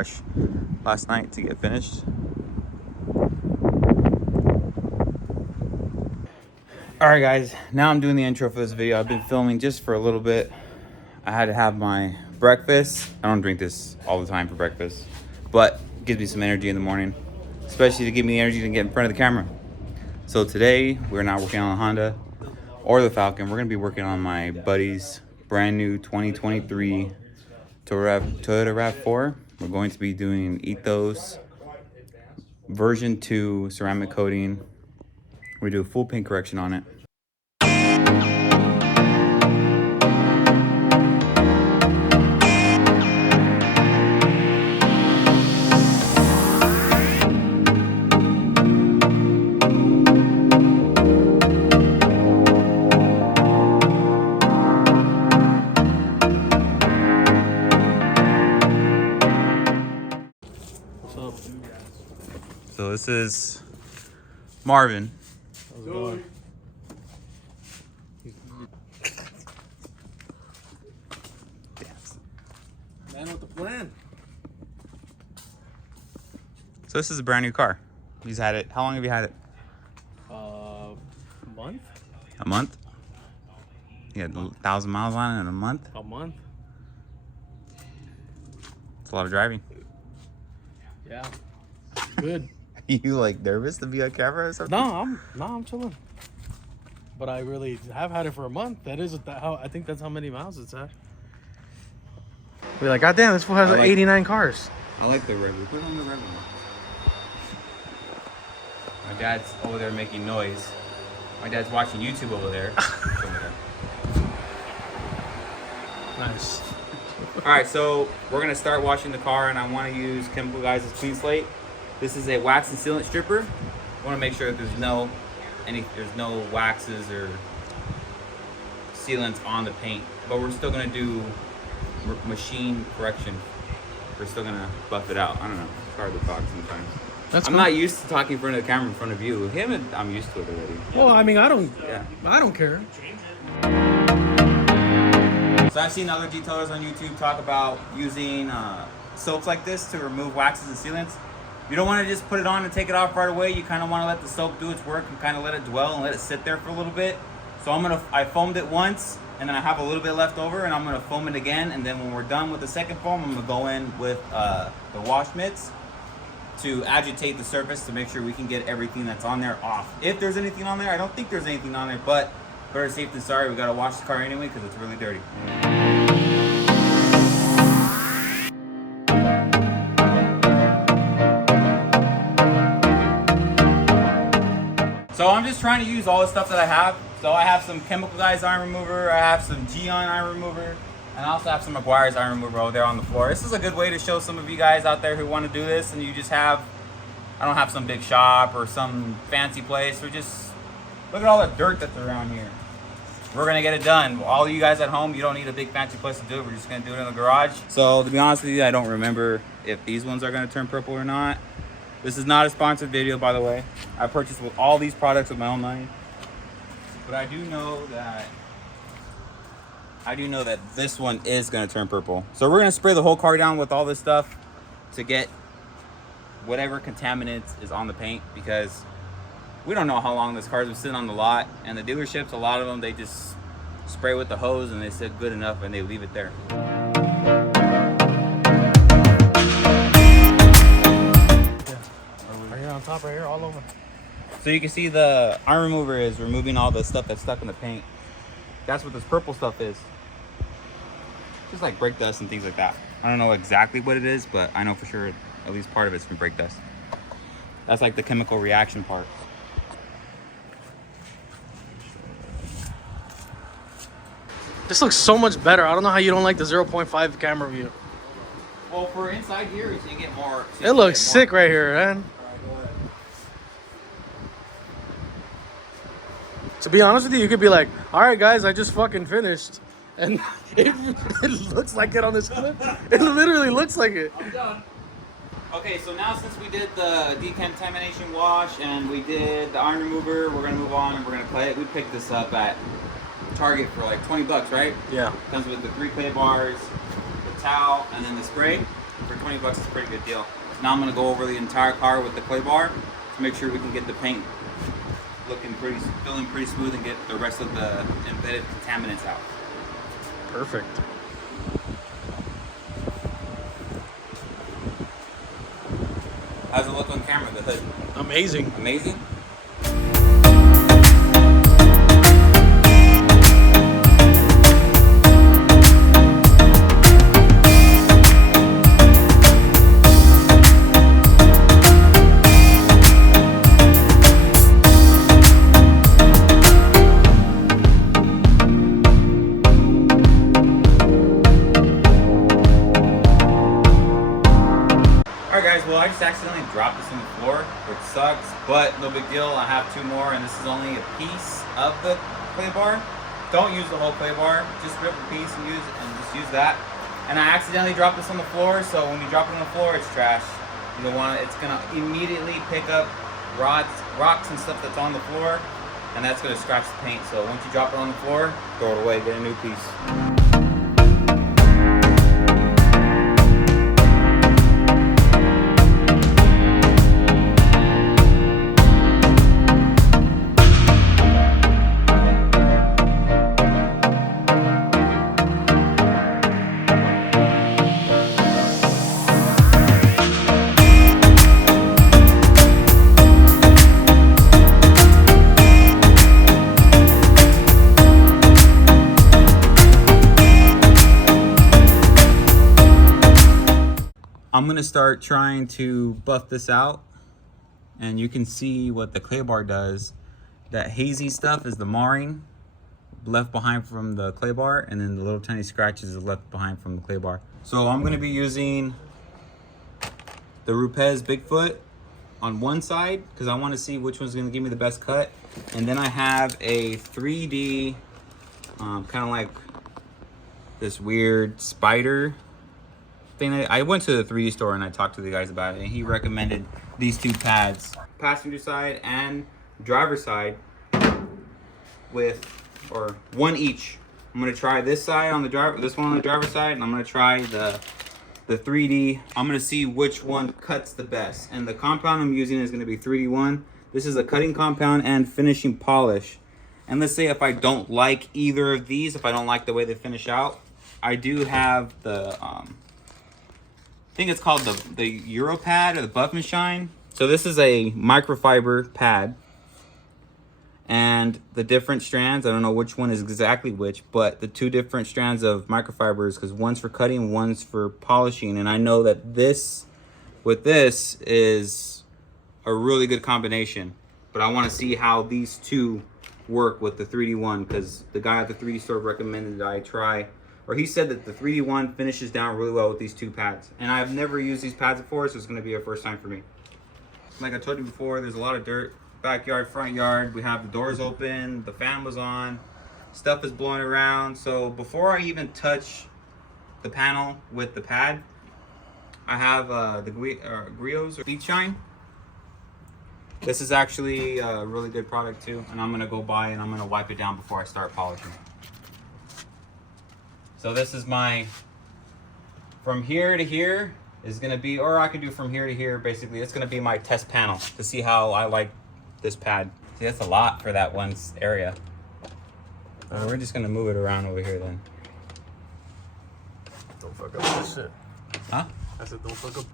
garage last night to get finished. Alright guys, now I'm doing the intro for this video. I've been filming just for a little bit. I had to have my breakfast. I don't drink this all the time for breakfast, but it gives me some energy in the morning, especially to give me the energy to get in front of the camera. So today, we're not working on the Honda or the Falcon. We're gonna be working on my buddy's brand new 2023 Toyota RAV4. We're going to be doing Ethos version 2 ceramic coating. We do a full paint correction on it. What's up? So this is Marvin. How's it going? Man with the plan. So this is a brand new car. He's had it. How long have you had it? Month? A month? You had 1,000 miles on it in a month? A month? It's a lot of driving. Yeah. Good. You like nervous to be on camera or something? No, I'm chilling. But I really have had it for a month. That is how I think that's how many miles it's at. We're like, God damn, this fool has 89 cars. I like the red one. Put on the red one. My dad's over there making noise. My dad's watching YouTube over there. Nice. Alright, so we're gonna start washing the car, and I want to use Chemical Guys' Clean Slate. This is a wax and sealant stripper. I want to make sure that there's no waxes or sealants on the paint, but we're still gonna do machine correction. We're still gonna buff it out. I don't know. It's hard to talk sometimes. I'm not used to talking in front of the camera in front of you. Him, I'm used to it already. Well, I mean, I don't care. So I've seen other detailers on YouTube talk about using soaps like this to remove waxes and sealants. You don't want to just put it on and take it off right away. You kind of want to let the soap do its work and kind of let it dwell and let it sit there for a little bit. So I foamed it once, and then I have a little bit left over, and I'm gonna foam it again. And then when we're done with the second foam, I'm gonna go in with the wash mitts to agitate the surface to make sure we can get everything that's on there off. If there's anything on there, I don't think there's anything on there, but better safe than sorry. We gotta wash the car anyway because it's really dirty. So I'm just trying to use all the stuff that I have. So I have some Chemical Guys iron remover, I have some Geon iron remover, and I also have some McGuire's iron remover over there on the floor. This is a good way to show some of you guys out there who want to do this, and you just have, I don't have some big shop or some fancy place. We're just, look at all the dirt that's around here. We're gonna get it done. All of you guys at home, you don't need a big fancy place to do it. We're just gonna do it in the garage. So to be honest with you, I don't remember if these ones are gonna turn purple or not. This is not a sponsored video, by the way. I purchased all these products with my own money. But I do know that this one is gonna turn purple. So we're gonna spray the whole car down with all this stuff to get whatever contaminants is on the paint, because we don't know how long this car's been sitting on the lot, and the dealerships, a lot of them, they just spray with the hose and they said good enough and they leave it there. Right here on top, right here, all over. So you can see the iron remover is removing all the stuff that's stuck in the paint. That's what this purple stuff is. Just like brake dust and things like that. I don't know exactly what it is, but I know for sure at least part of it's from brake dust. That's like the chemical reaction part. This looks so much better. I don't know how you don't like the 0.5 camera view. Well, for inside here, you get more. It looks sick right here, man. To be honest with you, you could be like, all right, guys, I just fucking finished. And it looks like it on this clip. It literally looks like it. I'm done. Okay, so now since we did the decontamination wash and we did the iron remover, we're going to move on and we're going to clay it. We picked this up at Target for like $20, right? Yeah. Comes with the 3 clay bars, the towel, and then the spray. for 20 bucks is a pretty good deal. Now I'm gonna go over the entire car with the clay bar to make sure we can get the paint feeling pretty smooth and get the rest of the embedded contaminants out. Perfect. How's it look on camera, the hood? Amazing. Amazing? Well, I just accidentally dropped this on the floor, which sucks, but no big deal. I have 2 more, and this is only a piece of the clay bar. Don't use the whole clay bar, just rip a piece and just use that. And I accidentally dropped this on the floor, so when you drop it on the floor, it's trash. You don't want it. It's gonna immediately pick up rocks and stuff that's on the floor, and that's gonna scratch the paint. So once you drop it on the floor, throw it away, get a new piece. I'm gonna start trying to buff this out, and you can see what the clay bar does. That hazy stuff is the marring left behind from the clay bar, and then the little tiny scratches is left behind from the clay bar. So I'm gonna be using the Rupes Bigfoot on one side because I want to see which one's gonna give me the best cut, and then I have a 3D kind of like this weird spider thing. I went to the 3D store and I talked to the guys about it, and he recommended these 2 pads, passenger side and driver side, or one each. I'm gonna try this side on the driver, this one on the driver side, and I'm gonna try the 3D. I'm gonna see which one cuts the best, and the compound I'm using is gonna be 3D1. This is a cutting compound and finishing polish. And let's say if I don't like either of these, if I don't like the way they finish out, I do have the I think it's called the Euro pad or the Buff and Shine. So this is a microfiber pad, and the different strands, I don't know which one is exactly which, but the 2 different strands of microfibers, because one's for cutting, one's for polishing. And I know that this with this is a really good combination, but I want to see how these 2 work with the 3D one, because the guy at the 3D store recommended that I try, or he said that the 3D one finishes down really well with these 2 pads. And I've never used these pads before, so it's going to be a first time for me. Like I told you before, there's a lot of dirt, backyard, front yard. We have the doors open, the fan was on, stuff is blowing around. So before I even touch the panel with the pad, I have the Griot's Deep Shine. This is actually a really good product too, and I'm gonna go buy and I'm gonna wipe it down before I start polishing. So this is my, from here to here is gonna be, or I could do from here to here, basically. It's gonna be my test panel to see how I like this pad. See, that's a lot for that one area. We're just gonna move it around over here then. Don't fuck up this shit. Huh? I said don't fuck up.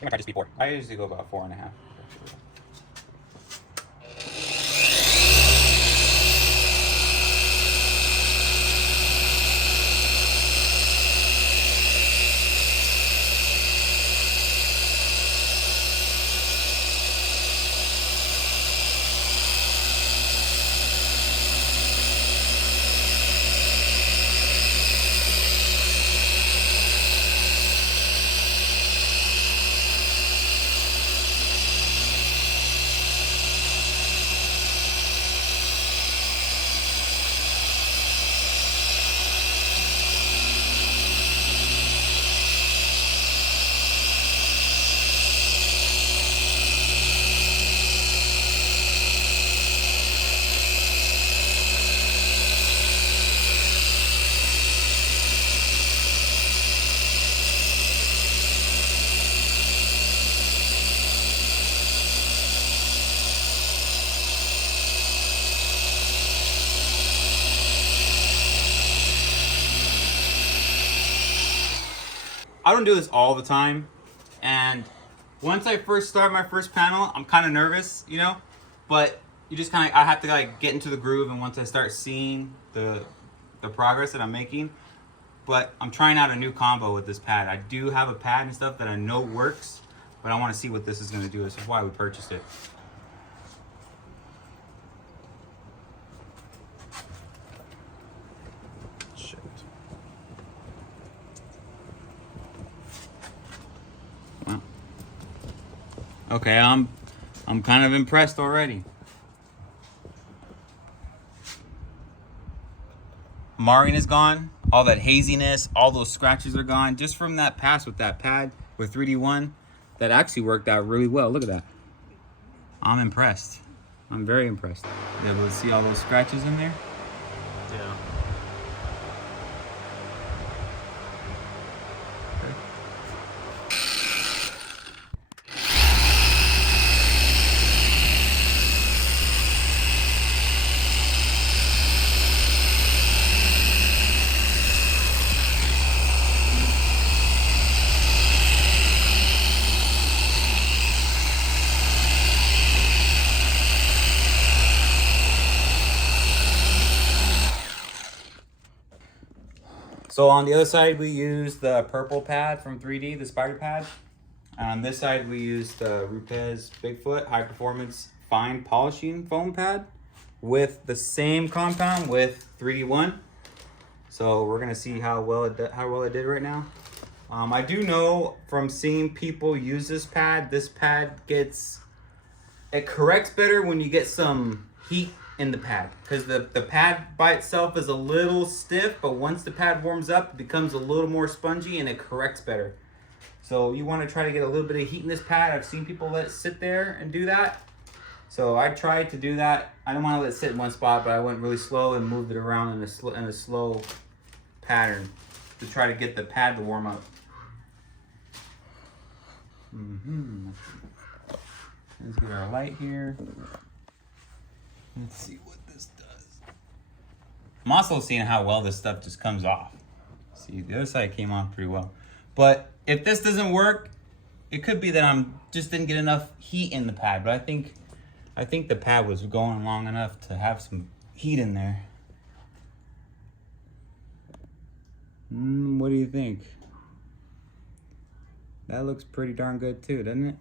I might try just be 4. I usually go about 4.5. I don't do this all the time, and once I first start my first panel, I'm kind of nervous, you know, but you just kind of, I have to like get into the groove, and once I start seeing the progress that I'm making. But I'm trying out a new combo with this pad. I do have a pad and stuff that I know works, but I want to see what this is going to do. This is why we purchased it. Shit. Well, okay, I'm kind of impressed already. Marring is gone. All that haziness, all those scratches are gone just from that pass with that pad with 3D1. That actually worked out really well. Look at that. I'm impressed. I'm very impressed. You able to see all those scratches in there? Yeah. So on the other side, we use the purple pad from 3D, the spider pad. On this side, we use the Rupes Bigfoot High Performance Fine Polishing Foam Pad with the same compound with 3D1. So we're gonna see how well it did right now. I do know from seeing people use this pad it corrects better when you get some heat in the pad, because the pad by itself is a little stiff, but once the pad warms up, it becomes a little more spongy and it corrects better. So you want to try to get a little bit of heat in this pad. I've seen people let it sit there and do that. So I tried to do that. I don't want to let it sit in one spot, but I went really slow and moved it around in a slow pattern to try to get the pad to warm up. Let's get our light here. Let's see what this does. I'm also seeing how well this stuff just comes off. See, the other side came off pretty well. But if this doesn't work, it could be that I'm just didn't get enough heat in the pad. But I think the pad was going long enough to have some heat in there. What do you think? That looks pretty darn good too, doesn't it?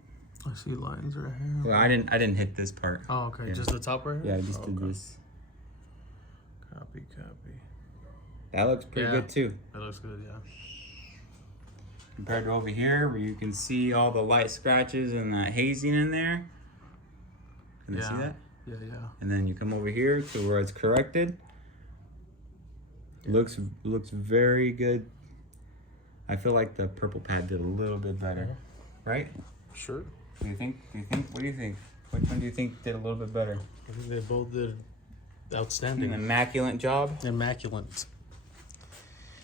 I see lines right here. Well, I didn't hit this part. Oh, okay. Yeah. Just the top right here? Yeah, I just did this. Copy. That looks pretty good too. That looks good, yeah. Compared to over here, where you can see all the light scratches and that hazing in there. Can you see that? Yeah. And then you come over here to where it's corrected. Looks very good. I feel like the purple pad did a little bit better, right? Sure. Do you think? What do you think? Which one do you think did a little bit better? I think they both did outstanding. An immaculate job. Immaculate.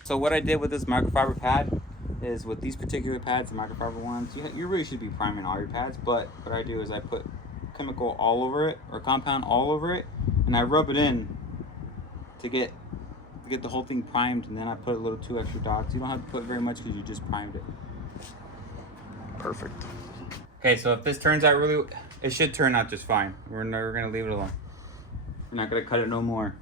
So what I did with this microfiber pad is with these particular pads, the microfiber ones, you really should be priming all your pads, but what I do is I put chemical all over it, or compound all over it, and I rub it in to get the whole thing primed, and then I put a little 2 extra dots. You don't have to put very much because you just primed it. Perfect. Okay, so if this turns out really, it should turn out just fine. We're never gonna leave it alone. We're not gonna cut it no more.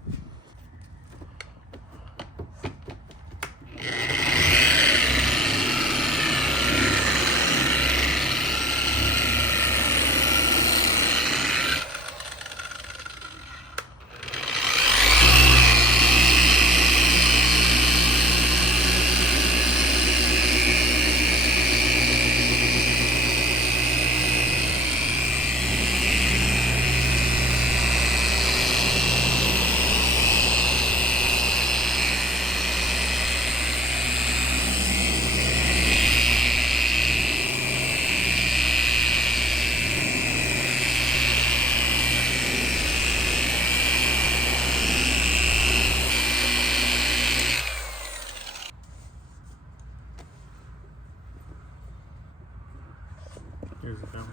Here's the camera.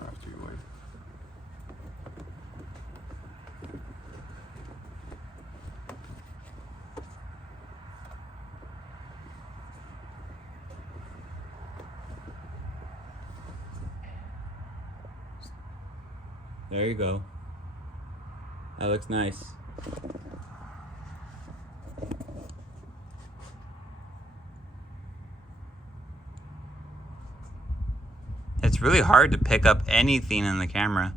After you wait. There you go. That looks nice. It's really hard to pick up anything in the camera.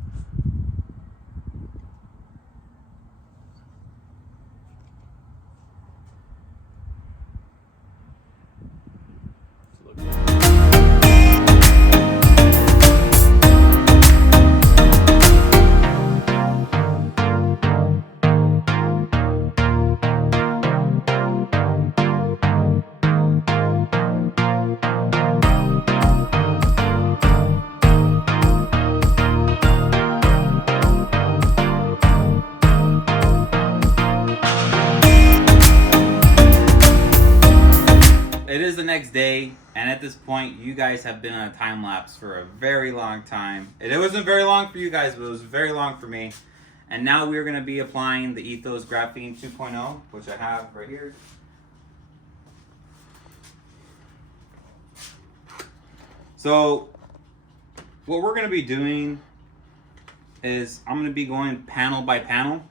It is the next day, and at this point, you guys have been on a time lapse for a very long time. It wasn't very long for you guys, but it was very long for me. And now we're going to be applying the Ethos Graphene 2.0, which I have right here. So, what we're going to be doing is I'm going to be going panel by panel,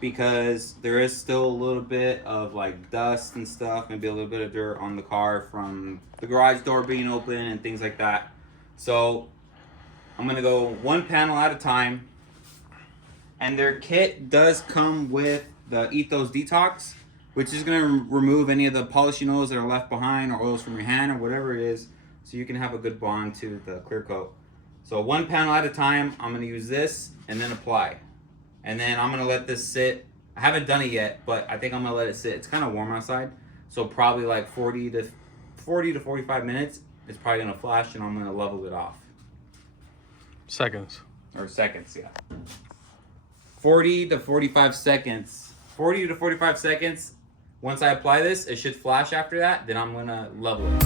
because there is still a little bit of like dust and stuff, maybe a little bit of dirt on the car from the garage door being open and things like that. So I'm gonna go one panel at a time, and their kit does come with the Ethos Detox, which is gonna remove any of the polishing oils that are left behind, or oils from your hand, or whatever it is, so you can have a good bond to the clear coat. So one panel at a time, I'm gonna use this and then apply. And then I'm gonna let this sit. I haven't done it yet, but I think I'm gonna let it sit. It's kind of warm outside, so probably like 40 to 45 minutes. It's probably gonna flash, and I'm gonna level it off. Seconds. Or seconds, yeah. 40 to 45 seconds. 40 to 45 seconds. Once I apply this, it should flash after that. Then I'm gonna level it.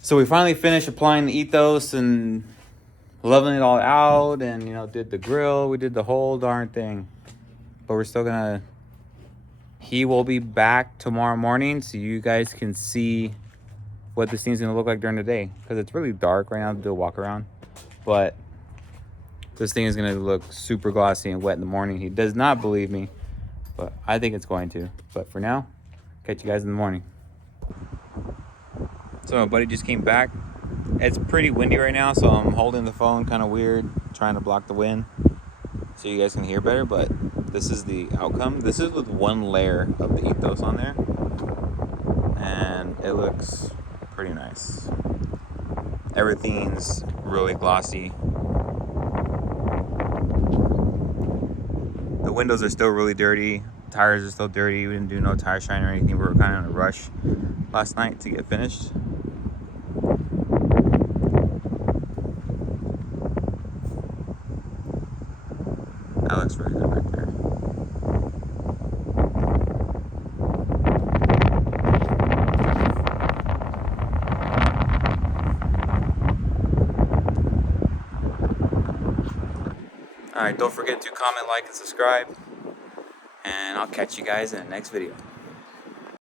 So we finally finished applying the Ethos and leveling it all out, and did the grill. We did the whole darn thing. But we're still gonna, he will be back tomorrow morning so you guys can see what this thing's gonna look like during the day, because it's really dark right now to do a walk around. But this thing is gonna look super glossy and wet in the morning. He does not believe me, but I think it's going to. But for now, catch you guys in the morning. So my buddy just came back. It's pretty windy right now, so I'm holding the phone kind of weird, trying to block the wind so you guys can hear better. But this is the outcome. This is with one layer of the Ethos on there, and it looks pretty nice. Everything's really glossy. The windows are still really dirty. Tires are still dirty. We didn't do no tire shine or anything. We were kind of in a rush last night to get finished. That looks really good right there. Alright, don't forget to comment, like, and subscribe. And I'll catch you guys in the next video.